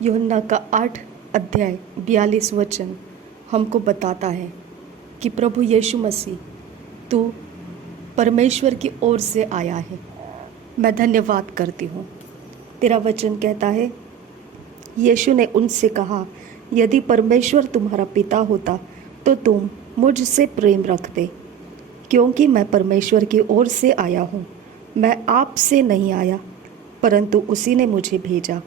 यूहन्ना का 8 अध्याय 42 वचन हमको बताता है कि प्रभु यीशु मसीह तू परमेश्वर की ओर से आया है। मैं धन्यवाद करती हूँ। तेरा वचन कहता है, यीशु ने उनसे कहा, यदि परमेश्वर तुम्हारा पिता होता तो तुम मुझसे प्रेम रखते, क्योंकि मैं परमेश्वर की ओर से आया हूँ। मैं आपसे नहीं आया, परंतु उसी ने मुझे भेजा।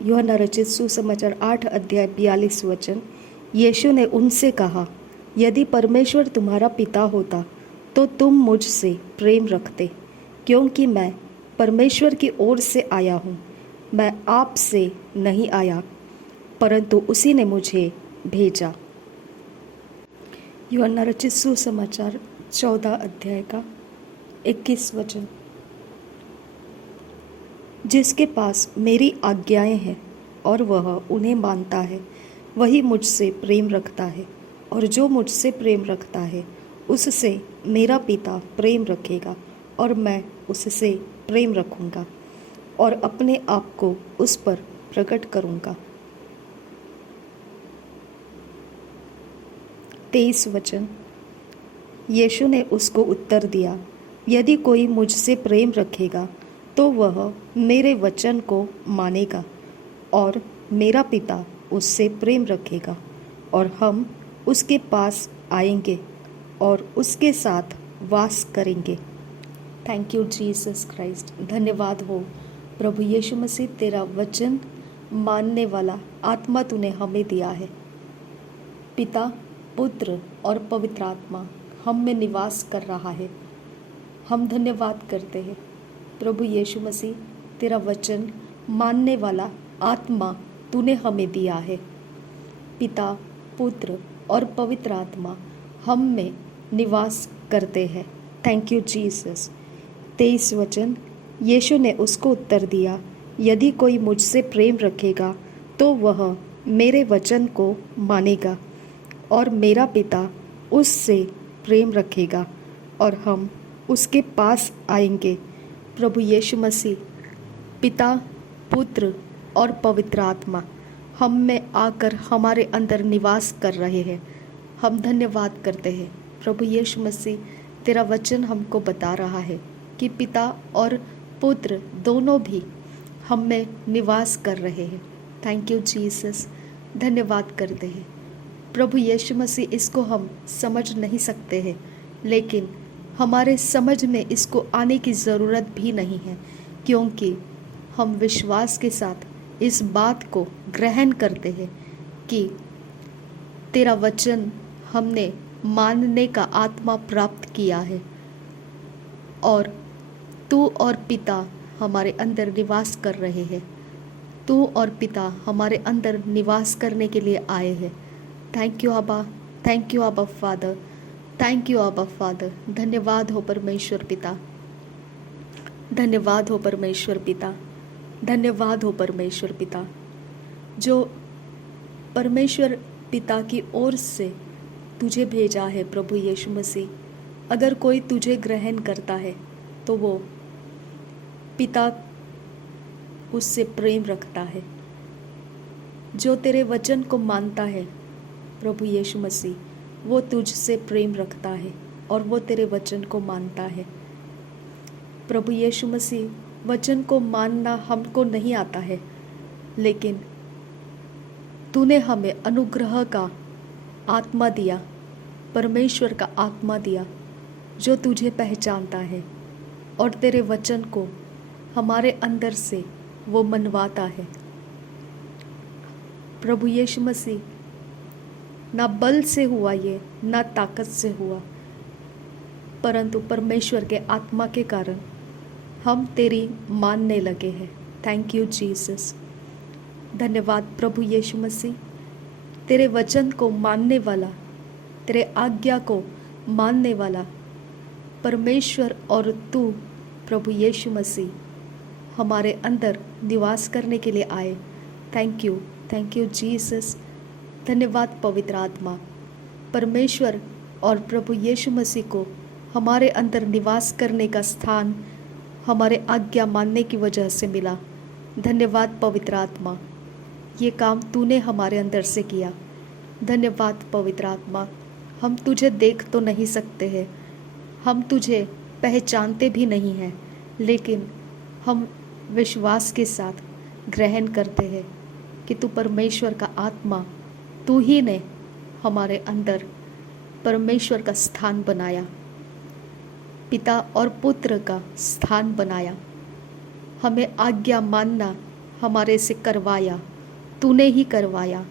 यूहन्ना रचित सुसमाचार 8 अध्याय 42 वचन। यीशु ने उनसे कहा, यदि परमेश्वर तुम्हारा पिता होता तो तुम मुझसे प्रेम रखते, क्योंकि मैं परमेश्वर की ओर से आया हूँ। मैं आपसे नहीं आया, परंतु उसी ने मुझे भेजा। यूहन्ना रचित सुसमाचार 14 अध्याय का 21 वचन। जिसके पास मेरी आज्ञाएं हैं और वह उन्हें मानता है, वही मुझसे प्रेम रखता है, और जो मुझसे प्रेम रखता है उससे मेरा पिता प्रेम रखेगा, और मैं उससे प्रेम रखूँगा और अपने आप को उस पर प्रकट करूँगा। 23 वचन। यीशु ने उसको उत्तर दिया, यदि कोई मुझसे प्रेम रखेगा तो वह मेरे वचन को मानेगा, और मेरा पिता उससे प्रेम रखेगा, और हम उसके पास आएंगे और उसके साथ वास करेंगे। Thank you Jesus Christ. धन्यवाद हो प्रभु यीशु मसीह, तेरा वचन मानने वाला आत्मा तूने हमें दिया है। पिता, पुत्र और पवित्र आत्मा हम में निवास कर रहा है। हम धन्यवाद करते हैं प्रभु यीशु मसीह, तेरा वचन मानने वाला आत्मा तूने हमें दिया है। पिता, पुत्र और पवित्र आत्मा हम में निवास करते हैं। Thank you Jesus. 23 वचन। यीशु ने उसको उत्तर दिया, यदि कोई मुझसे प्रेम रखेगा तो वह मेरे वचन को मानेगा, और मेरा पिता उससे प्रेम रखेगा, और हम उसके पास आएंगे। प्रभु यीशु मसीह, पिता, पुत्र और पवित्र आत्मा हम में आकर हमारे अंदर निवास कर रहे हैं। हम धन्यवाद करते हैं प्रभु यीशु मसीह, तेरा वचन हमको बता रहा है कि पिता और पुत्र दोनों भी हम में निवास कर रहे हैं। Thank you Jesus. धन्यवाद करते हैं प्रभु यीशु मसीह। इसको हम समझ नहीं सकते हैं, लेकिन हमारे समझ में इसको आने की ज़रूरत भी नहीं है, क्योंकि हम विश्वास के साथ इस बात को ग्रहण करते हैं कि तेरा वचन हमने मानने का आत्मा प्राप्त किया है, और तू और पिता हमारे अंदर निवास कर रहे हैं। तू और पिता हमारे अंदर निवास करने के लिए आए हैं। थैंक यू आबा, थैंक यू आबा फादर, थैंक यू आबा फादर। धन्यवाद हो परमेश्वर पिता, धन्यवाद हो परमेश्वर पिता, धन्यवाद हो परमेश्वर पिता, जो परमेश्वर पिता की ओर से तुझे भेजा है। प्रभु यीशु मसीह, अगर कोई तुझे ग्रहण करता है तो वो पिता उससे प्रेम रखता है। जो तेरे वचन को मानता है प्रभु यीशु मसीह, वो तुझसे प्रेम रखता है और वो तेरे वचन को मानता है। प्रभु यीशु मसीह, वचन को मानना हमको नहीं आता है, लेकिन तूने हमें अनुग्रह का आत्मा दिया, परमेश्वर का आत्मा दिया, जो तुझे पहचानता है और तेरे वचन को हमारे अंदर से वो मनवाता है। प्रभु यीशु मसीह, ना बल से हुआ ये, ना ताकत से हुआ, परंतु परमेश्वर के आत्मा के कारण हम तेरी मानने लगे हैं। Thank you Jesus. धन्यवाद प्रभु यीशु मसीह, तेरे वचन को मानने वाला, तेरे आज्ञा को मानने वाला परमेश्वर और तू प्रभु यीशु मसीह हमारे अंदर निवास करने के लिए आए। Thank you Jesus. धन्यवाद पवित्र आत्मा, परमेश्वर और प्रभु यीशु मसीह को हमारे अंदर निवास करने का स्थान हमारे आज्ञा मानने की वजह से मिला। धन्यवाद पवित्र आत्मा, ये काम तूने हमारे अंदर से किया। धन्यवाद पवित्र आत्मा, हम तुझे देख तो नहीं सकते हैं, हम तुझे पहचानते भी नहीं हैं, लेकिन हम विश्वास के साथ ग्रहण करते हैं कि तू परमेश्वर का आत्मा, तू ही ने हमारे अंदर परमेश्वर का स्थान बनाया, पिता और पुत्र का स्थान बनाया, हमें आज्ञा मानना हमारे से करवाया, तूने ही करवाया,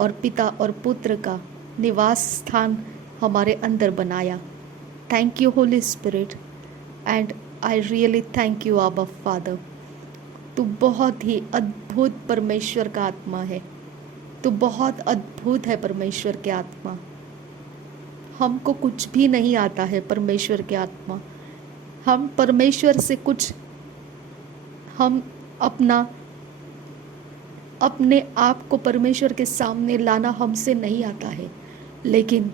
और पिता और पुत्र का निवास स्थान हमारे अंदर बनाया। Thank you Holi spirit, and I really thank you आबा फादर। तू बहुत ही अद्भुत परमेश्वर का आत्मा है, तू बहुत अद्भुत है परमेश्वर के आत्मा। हमको कुछ भी नहीं आता है परमेश्वर के आत्मा, हम परमेश्वर से कुछ, हम अपने आप को परमेश्वर के सामने लाना हमसे नहीं आता है, लेकिन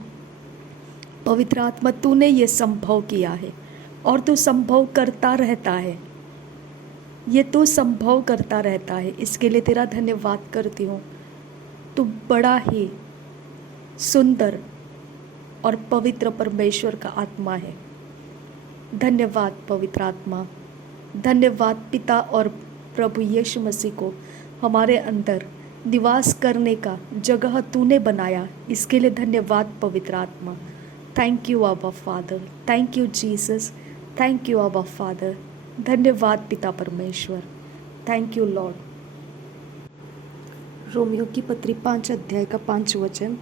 पवित्र आत्मा तूने ये संभव किया है और तू संभव करता रहता है, ये तू संभव करता रहता है। इसके लिए तेरा धन्यवाद करती हूँ। तू बड़ा ही सुंदर और पवित्र परमेश्वर का आत्मा है। धन्यवाद पवित्र आत्मा, धन्यवाद पिता और प्रभु यीशु मसीह को हमारे अंदर निवास करने का जगह तूने बनाया, इसके लिए धन्यवाद पवित्र आत्मा। थैंक यू आबा father, thank you Jesus, thank you आबा फादर। धन्यवाद पिता परमेश्वर, थैंक यू लॉर्ड। रोमियो की पत्री 5 अध्याय का 5 वचन,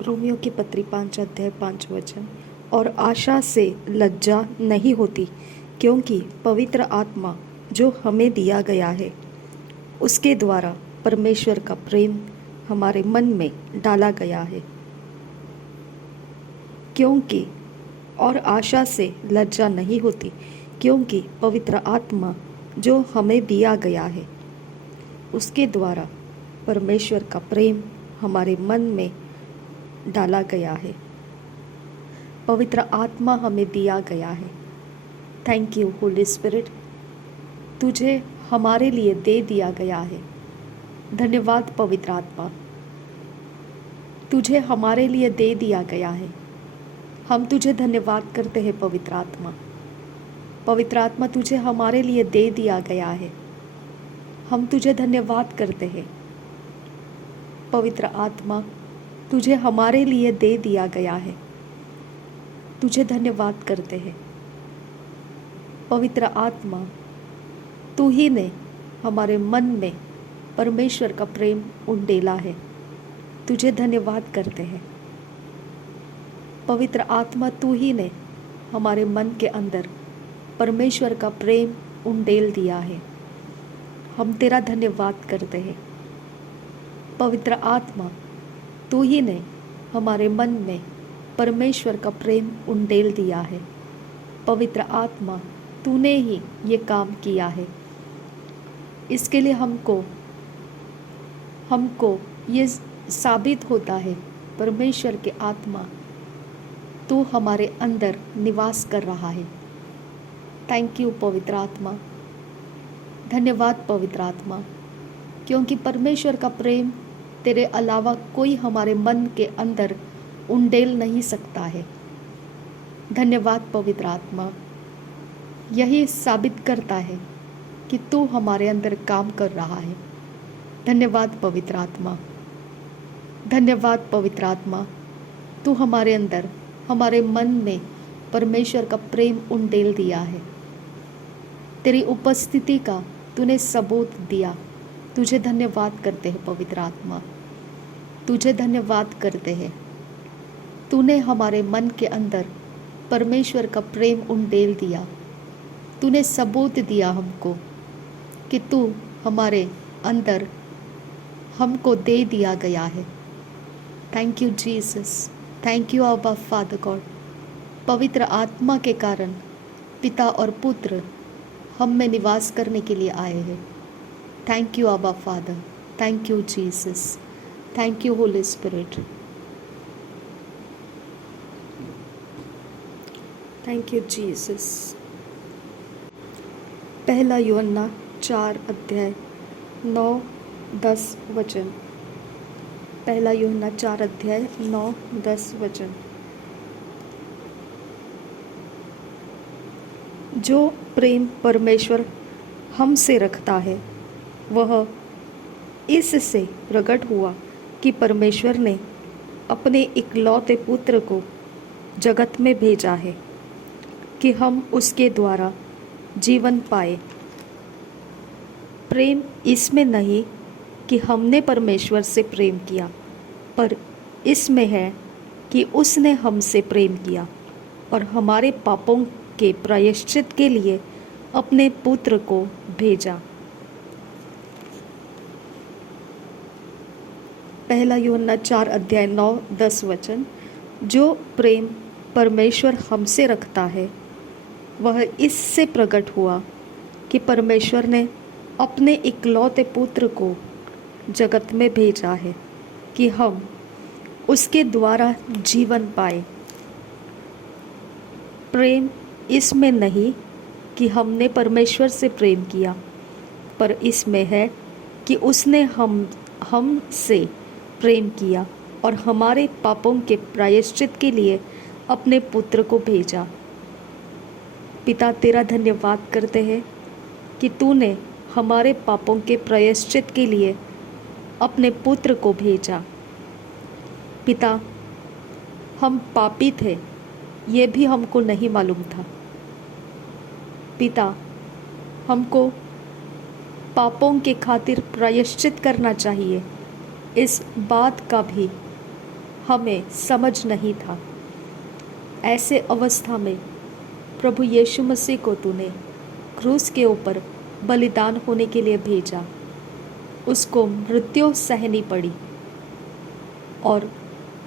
रोमियो की पत्री 5 अध्याय 5 वचन। और आशा से लज्जा नहीं होती, क्योंकि पवित्र आत्मा जो हमें दिया गया है उसके द्वारा परमेश्वर का प्रेम हमारे मन में डाला गया है। क्योंकि और आशा से लज्जा नहीं होती, क्योंकि पवित्र आत्मा जो हमें दिया गया है उसके द्वारा परमेश्वर का प्रेम हमारे मन में डाला गया है। पवित्र आत्मा हमें दिया गया है। थैंक यू होली स्पिरिट, तुझे हमारे लिए दे दिया गया है। धन्यवाद पवित्र आत्मा, तुझे हमारे लिए दे दिया गया है। हम तुझे धन्यवाद करते हैं पवित्र आत्मा। पवित्र आत्मा तुझे हमारे लिए दे दिया गया है, हम तुझे धन्यवाद करते हैं। पवित्र आत्मा तुझे हमारे लिए दे दिया गया है, तुझे धन्यवाद करते हैं। पवित्र आत्मा तू ही ने हमारे मन में परमेश्वर का प्रेम उंडेला है, तुझे धन्यवाद करते हैं। पवित्र आत्मा तू ही ने हमारे मन के अंदर परमेश्वर का प्रेम उंडेल दिया है, हम तेरा धन्यवाद करते हैं। पवित्र आत्मा तू ही ने हमारे मन में परमेश्वर का प्रेम उंडेल दिया है। पवित्र आत्मा तूने ही ये काम किया है, इसके लिए हमको ये साबित होता है परमेश्वर के आत्मा तू हमारे अंदर निवास कर रहा है। थैंक यू पवित्र आत्मा, धन्यवाद पवित्र आत्मा, क्योंकि परमेश्वर का प्रेम तेरे अलावा कोई हमारे मन के अंदर उंडेल नहीं सकता है। धन्यवाद पवित्र आत्मा, यही साबित करता है कि तू हमारे अंदर काम कर रहा है। धन्यवाद पवित्र आत्मा, धन्यवाद पवित्र आत्मा, तू हमारे अंदर हमारे मन में परमेश्वर का प्रेम उंडेल दिया है। तेरी उपस्थिति का तूने सबूत दिया, तुझे धन्यवाद करते हैं पवित्र आत्मा, तुझे धन्यवाद करते हैं। तूने हमारे मन के अंदर परमेश्वर का प्रेम उंडेल दिया, तूने सबूत दिया हमको कि तू हमारे अंदर हमको दे दिया गया है। Thank you Jesus, thank you आबा फादर गॉड। पवित्र आत्मा के कारण पिता और पुत्र हम में निवास करने के लिए आए हैं। थैंक यू आबा father, thank you Jesus, thank you Holi spirit, thank you Jesus. पहला यूहन्ना 4 अध्याय 9-10 वचन। पहला यूहन्ना 4 अध्याय 9-10 वचन। जो प्रेम परमेश्वर हमसे रखता है वह इससे प्रकट हुआ कि परमेश्वर ने अपने इकलौते पुत्र को जगत में भेजा है कि हम उसके द्वारा जीवन पाए। प्रेम इसमें नहीं कि हमने परमेश्वर से प्रेम किया, पर इसमें है कि उसने हमसे प्रेम किया और हमारे पापों के प्रायश्चित के लिए अपने पुत्र को भेजा। पहला यूहन्ना 4 अध्याय 9-10 वचन। जो प्रेम परमेश्वर हमसे रखता है वह इससे प्रकट हुआ कि परमेश्वर ने अपने इकलौते पुत्र को जगत में भेजा है कि हम उसके द्वारा जीवन पाए। प्रेम इसमें नहीं कि हमने परमेश्वर से प्रेम किया, पर इसमें है कि उसने हमसे प्रेम किया और हमारे पापों के प्रायश्चित के लिए अपने पुत्र को भेजा। पिता, तेरा धन्यवाद करते हैं कि तूने हमारे पापों के प्रायश्चित के लिए अपने पुत्र को भेजा। पिता, हम पापी थे, ये भी हमको नहीं मालूम था। पिता, हमको पापों के खातिर प्रायश्चित करना चाहिए, इस बात का भी हमें समझ नहीं था। ऐसे अवस्था में प्रभु यीशु मसीह को तूने क्रूस के ऊपर बलिदान होने के लिए भेजा। उसको मृत्यु सहनी पड़ी और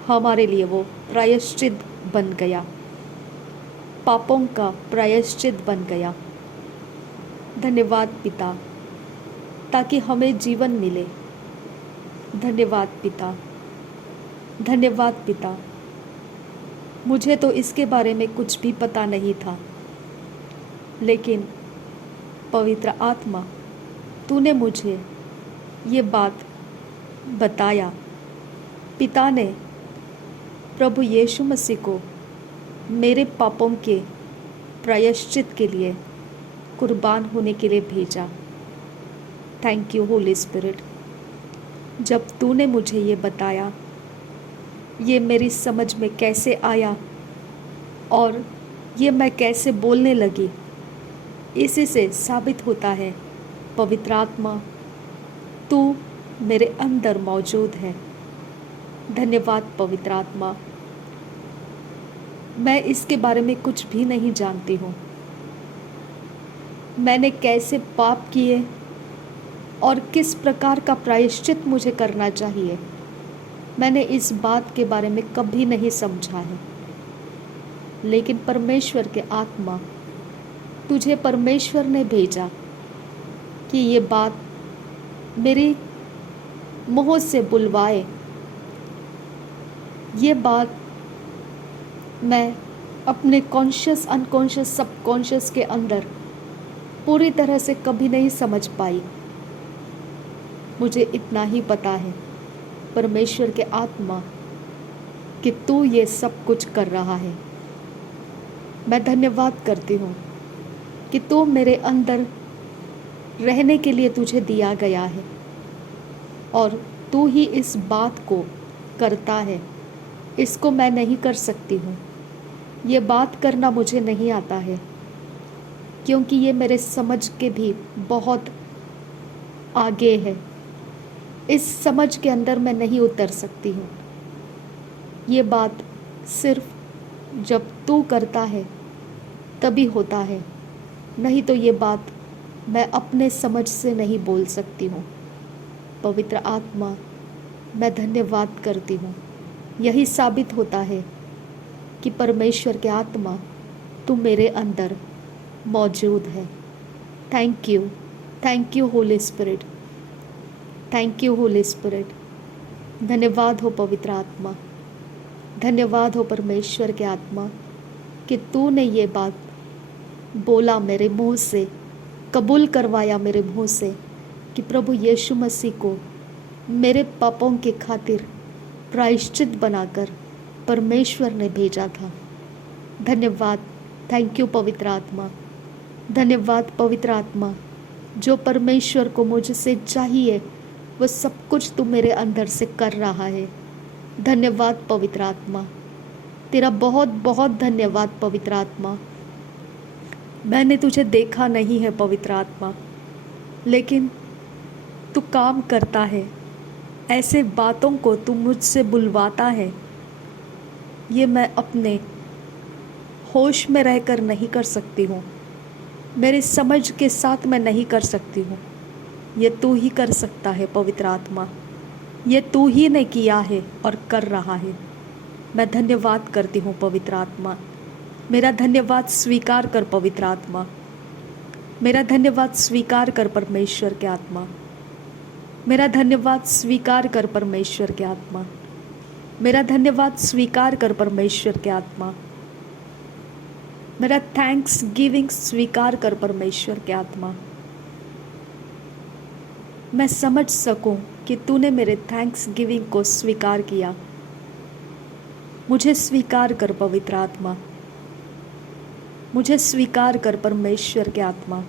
हमारे लिए वो प्रायश्चित बन गया, पापों का प्रायश्चित बन गया। धन्यवाद पिता, ताकि हमें जीवन मिले। धन्यवाद पिता, धन्यवाद पिता। मुझे तो इसके बारे में कुछ भी पता नहीं था, लेकिन पवित्र आत्मा तूने मुझे ये बात बताया। पिता ने प्रभु यीशु मसीह को मेरे पापों के प्रायश्चित के लिए कुर्बान होने के लिए भेजा। Thank you Holi spirit. जब तूने मुझे ये बताया, ये मेरी समझ में कैसे आया और ये मैं कैसे बोलने लगी, इसी से साबित होता है पवित्र आत्मा तू मेरे अंदर मौजूद है। धन्यवाद पवित्र आत्मा। मैं इसके बारे में कुछ भी नहीं जानती हूँ। मैंने कैसे पाप किए और किस प्रकार का प्रायश्चित मुझे करना चाहिए, मैंने इस बात के बारे में कभी नहीं समझा है। लेकिन परमेश्वर के आत्मा, तुझे परमेश्वर ने भेजा कि ये बात मेरी मुँह से बुलवाए। ये बात मैं अपने कॉन्शियस, अनकॉन्शियस, सबकॉन्शियस के अंदर पूरी तरह से कभी नहीं समझ पाई। मुझे इतना ही पता है परमेश्वर के आत्मा कि तू ये सब कुछ कर रहा है। मैं धन्यवाद करती हूँ कि तू मेरे अंदर रहने के लिए तुझे दिया गया है और तू ही इस बात को करता है। इसको मैं नहीं कर सकती हूँ। ये बात करना मुझे नहीं आता है, क्योंकि ये मेरे समझ के भी बहुत आगे है। इस समझ के अंदर मैं नहीं उतर सकती हूँ। ये बात सिर्फ जब तू करता है तभी होता है, नहीं तो ये बात मैं अपने समझ से नहीं बोल सकती हूँ। पवित्र आत्मा, मैं धन्यवाद करती हूँ। यही साबित होता है कि परमेश्वर के आत्मा तू मेरे अंदर मौजूद है। Thank you Holi spirit. Thank you Holi spirit. धन्यवाद हो पवित्र आत्मा। धन्यवाद हो परमेश्वर के आत्मा कि तूने ये बात बोला मेरे मुंह से कबूल करवाया मेरे मुंह से कि प्रभु यीशु मसीह को मेरे पापों के खातिर प्रायश्चित बनाकर परमेश्वर ने भेजा था। धन्यवाद, थैंक यू पवित्र आत्मा। धन्यवाद पवित्र आत्मा, जो परमेश्वर को मुझसे चाहिए वो सब कुछ तू मेरे अंदर से कर रहा है। धन्यवाद पवित्र आत्मा, तेरा बहुत बहुत धन्यवाद पवित्र आत्मा। मैंने तुझे देखा नहीं है पवित्र आत्मा, लेकिन तू काम करता है। ऐसे बातों को तू मुझसे बुलवाता है, ये मैं अपने होश में रहकर नहीं कर सकती हूँ, मेरी समझ के साथ मैं नहीं कर सकती हूँ। ये तू ही कर सकता है पवित्र आत्मा, ये तू ही ने किया है और कर रहा है। मैं धन्यवाद करती हूँ पवित्र आत्मा। मेरा धन्यवाद स्वीकार कर पवित्र आत्मा, मेरा धन्यवाद स्वीकार कर परमेश्वर के आत्मा, मेरा धन्यवाद स्वीकार कर परमेश्वर के आत्मा, मेरा धन्यवाद स्वीकार कर परमेश्वर के आत्मा, मेरा थैंक्स गिविंग स्वीकार कर परमेश्वर के आत्मा। मैं समझ सकूं कि तूने मेरे थैंक्स गिविंग को स्वीकार किया। मुझे स्वीकार कर पवित्र आत्मा, मुझे स्वीकार कर परमेश्वर के आत्मा।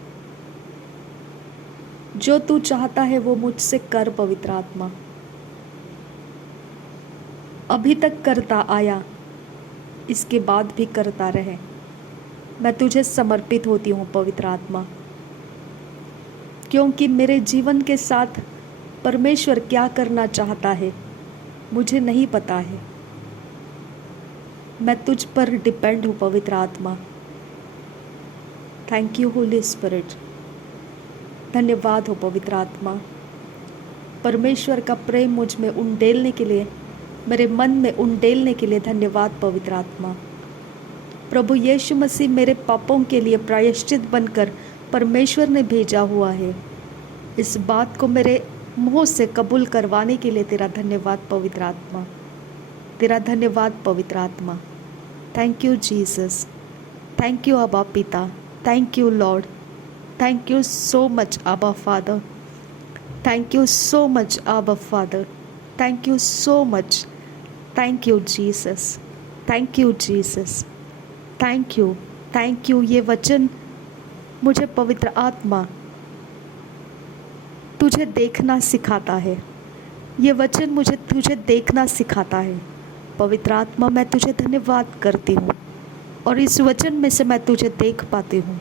जो तू चाहता है वो मुझसे कर पवित्र आत्मा। अभी तक करता आया, इसके बाद भी करता रहे। मैं तुझे समर्पित होती हूँ पवित्र आत्मा, क्योंकि मेरे जीवन के साथ परमेश्वर क्या करना चाहता है मुझे नहीं पता है। मैं तुझ पर डिपेंड हूँ पवित्र आत्मा। Thank you Holi spirit. धन्यवाद हो पवित्र आत्मा। परमेश्वर का प्रेम मुझ में उंडेलने के लिए, मेरे मन में उंडेलने के लिए धन्यवाद पवित्र आत्मा। प्रभु यीशु मसीह मेरे पापों के लिए प्रायश्चित बनकर परमेश्वर ने भेजा हुआ है। इस बात को मेरे मुंह से कबूल करवाने के लिए तेरा धन्यवाद पवित्र आत्मा, तेरा धन्यवाद पवित्र आत्मा। Thank you Jesus, thank you अबा पिता, thank you Lord, thank you so much अबा Father, thank you so much अबा Father, thank you so much, thank you Jesus, thank you Jesus, thank you, thank you. ये वचन मुझे पवित्र आत्मा तुझे देखना सिखाता है, ये वचन मुझे तुझे देखना सिखाता है। पवित्र आत्मा मैं तुझे धन्यवाद करती हूँ और इस वचन में से मैं तुझे देख पाती हूँ।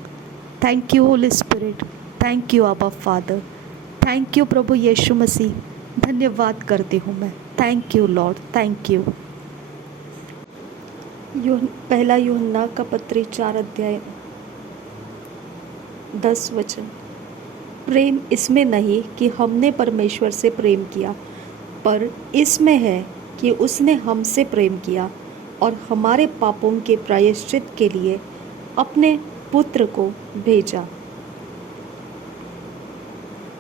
Thank you Holi spirit, thank you अबा फादर, थैंक यू प्रभु यीशु मसीह। धन्यवाद करती हूँ मैं। Thank you Lord, thank you. पहला यूहन्ना का पत्री 4 अध्याय 10 वचन। प्रेम इसमें नहीं कि हमने परमेश्वर से प्रेम किया, पर इसमें है कि उसने हमसे प्रेम किया और हमारे पापों के प्रायश्चित के लिए अपने पुत्र को भेजा।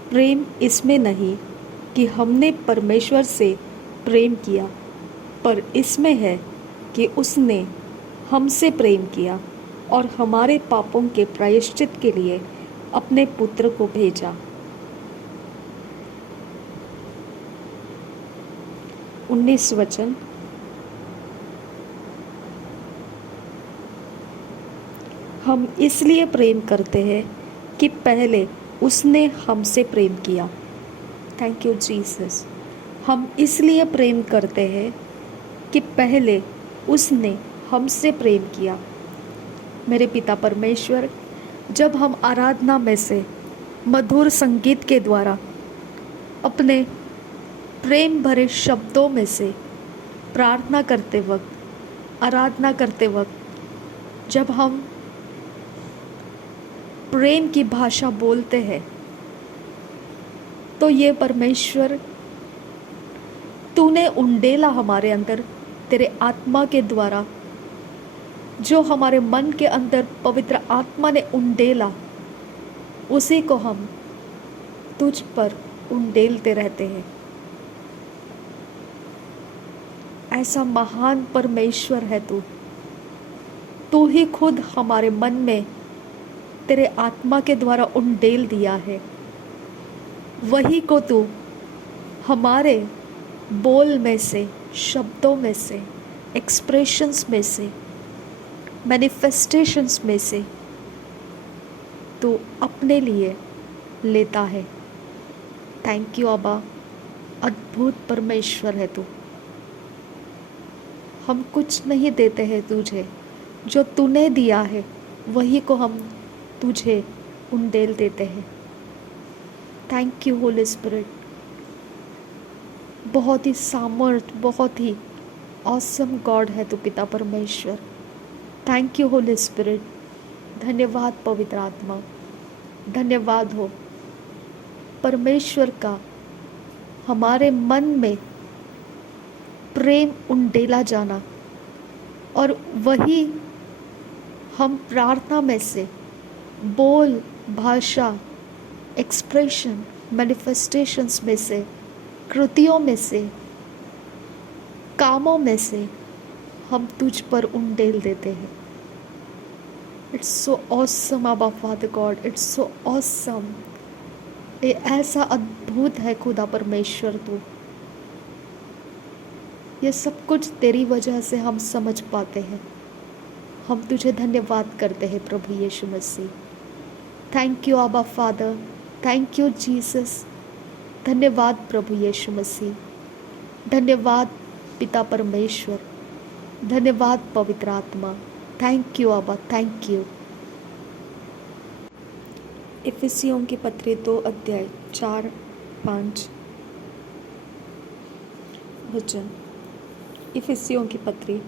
प्रेम इसमें नहीं कि हमने परमेश्वर से प्रेम किया, पर इसमें है कि उसने हमसे प्रेम किया और हमारे पापों के प्रायश्चित के लिए अपने पुत्र को भेजा। 19 वचन। हम इसलिए प्रेम करते हैं कि पहले उसने हमसे प्रेम किया। Thank you Jesus. हम इसलिए प्रेम करते हैं कि पहले उसने हमसे प्रेम किया। मेरे पिता परमेश्वर, जब हम आराधना में से मधुर संगीत के द्वारा अपने प्रेम भरे शब्दों में से प्रार्थना करते वक्त, आराधना करते वक्त जब हम प्रेम की भाषा बोलते हैं, तो ये परमेश्वर तूने उंडेला हमारे अंदर तेरे आत्मा के द्वारा, जो हमारे मन के अंदर पवित्र आत्मा ने उंडेला, उसी को हम तुझ पर उंडेलते रहते हैं। ऐसा महान परमेश्वर है तू। तू ही खुद हमारे मन में तेरे आत्मा के द्वारा उंडेल दिया है, वही को तू हमारे बोल में से, शब्दों में से, एक्सप्रेशंस में से, मैनिफेस्टेशंस में से तू अपने लिए लेता है। थैंक यू अब्बा, अद्भुत परमेश्वर है तू। हम कुछ नहीं देते हैं तुझे, जो तूने दिया है वही को हम तुझे उंडेल देते हैं। Thank you Holi spirit. बहुत ही सामर्थ, बहुत ही ऑसम गॉड है तू पिता परमेश्वर। Thank you Holi spirit. धन्यवाद पवित्र आत्मा, धन्यवाद हो परमेश्वर का हमारे मन में प्रेम उंडेला जाना, और वही हम प्रार्थना में से, बोल, भाषा, एक्सप्रेशन, मैनिफेस्टेशंस में से, कृतियों में से, कामों में से हम तुझ पर उंडेल देते हैं। इट्स सो ऑसम अबा father God, it's so awesome. ये ऐसा अद्भुत है खुदा परमेश्वर तू। ये सब कुछ तेरी वजह से हम समझ पाते हैं। हम तुझे धन्यवाद करते हैं प्रभु यीशु मसीह। थैंक यू आबा फादर, थैंक यू जीसस। धन्यवाद प्रभु यीशु मसीह, धन्यवाद पिता परमेश्वर, धन्यवाद पवित्र आत्मा। थैंक यू आबा, थैंक यू। इफिसियों की पत्री 2 अध्याय 4-5 वचन। इफिसियों की पत्री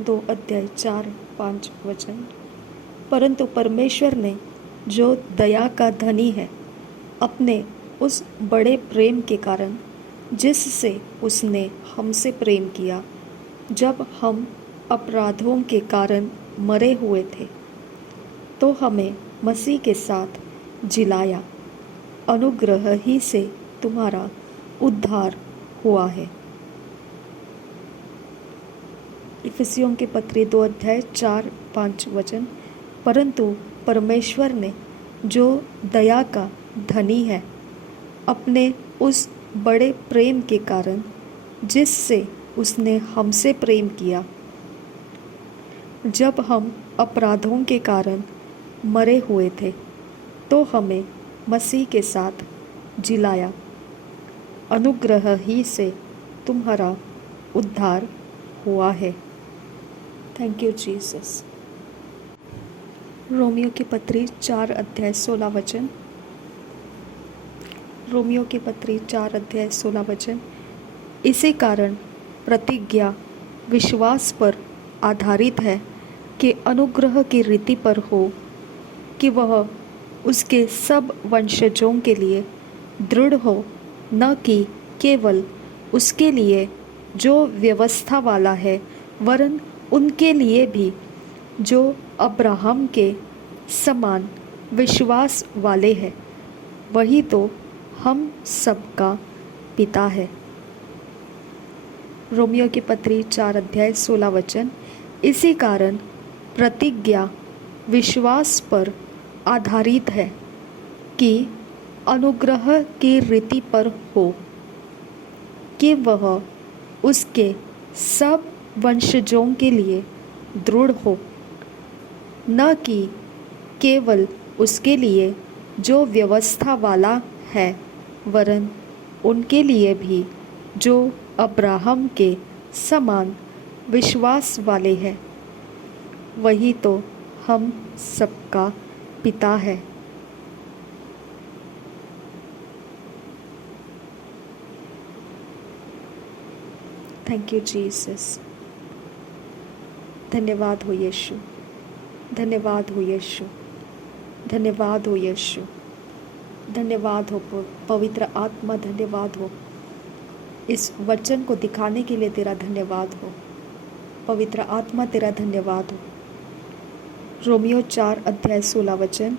2 अध्याय 4-5 वचन। परंतु परमेश्वर ने जो दया का धनी है, अपने उस बड़े प्रेम के कारण जिससे उसने हमसे प्रेम किया, जब हम अपराधों के कारण मरे हुए थे, तो हमें मसीह के साथ जिलाया। अनुग्रह ही से तुम्हारा उद्धार हुआ है। इफिसियों के पत्री 2 अध्याय 4-5 वचन। परंतु परमेश्वर ने जो दया का धनी है, अपने उस बड़े प्रेम के कारण जिससे उसने हमसे प्रेम किया, जब हम अपराधों के कारण मरे हुए थे, तो हमें मसीह के साथ जिलाया। अनुग्रह ही से तुम्हारा उद्धार हुआ है। Thank you Jesus. रोमियो की पत्री 4 अध्याय 16 वचन। रोमियो की पत्री 4 अध्याय 16 वचन। इसी कारण प्रतिज्ञा विश्वास पर आधारित है कि अनुग्रह की रीति पर हो, कि वह उसके सब वंशजों के लिए दृढ़ हो, न कि केवल उसके लिए जो व्यवस्था वाला है, वरन उनके लिए भी जो अब्राहम के समान विश्वास वाले हैं। वही तो हम सबका पिता है। रोमियो की पत्री 4 अध्याय 16 वचन। इसी कारण प्रतिज्ञा विश्वास पर आधारित है कि अनुग्रह की रीति पर हो, कि वह उसके सब वंशजों के लिए दृढ़ हो, न कि केवल उसके लिए जो व्यवस्था वाला है, वरन उनके लिए भी जो अब्राहम के समान विश्वास वाले हैं। वही तो हम सबका पिता है। Thank you Jesus. धन्यवाद हो यीशु, धन्यवाद हो यीशु, धन्यवाद हो यीशु, धन्यवाद हो पवित्र आत्मा, धन्यवाद हो। इस वचन को दिखाने के लिए तेरा धन्यवाद हो पवित्र आत्मा, तेरा धन्यवाद हो। रोमियो 4 अध्याय 16 वचन।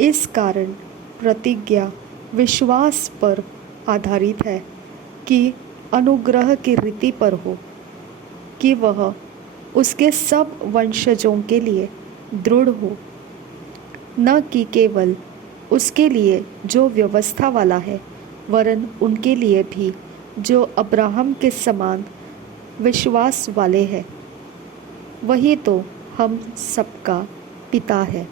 इस कारण प्रतिज्ञा विश्वास पर आधारित है कि अनुग्रह की रीति पर हो, कि वह उसके सब वंशजों के लिए दृढ़ हो, न कि केवल उसके लिए जो व्यवस्था वाला है, वरन उनके लिए भी जो अब्राहम के समान विश्वास वाले हैं। वही तो हम सबका पिता है।